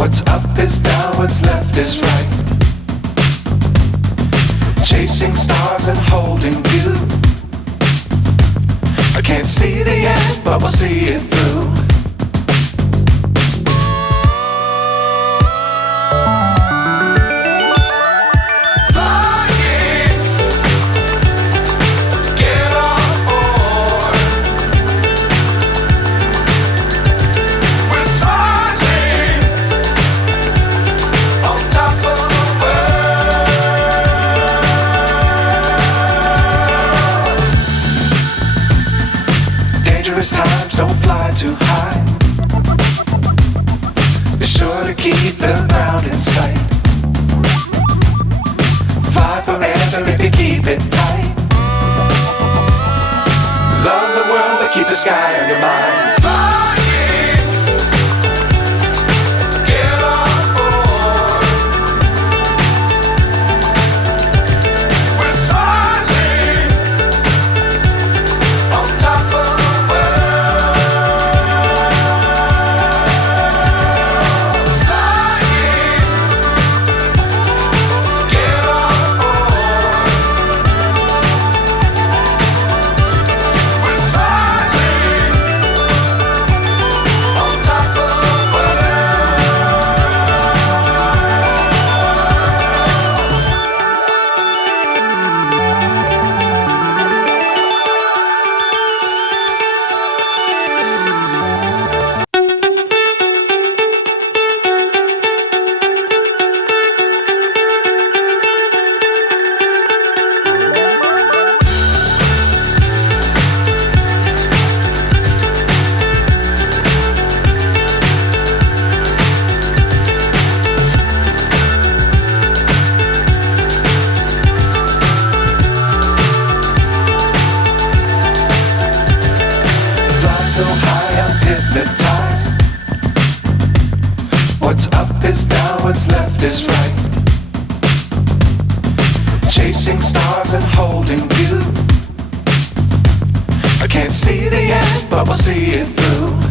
What's up is down, what's left is right. Chasing stars and holding you. I can't see the end, but we'll see it through. Times don't fly too high. Be sure to keep the ground in sight. Fly forever if you keep it tight. Love the world but keep the sky on your mind. So high I'm hypnotized. What's up is down, what's left is right. Chasing stars and holding you. I can't see the end, but we'll see it through.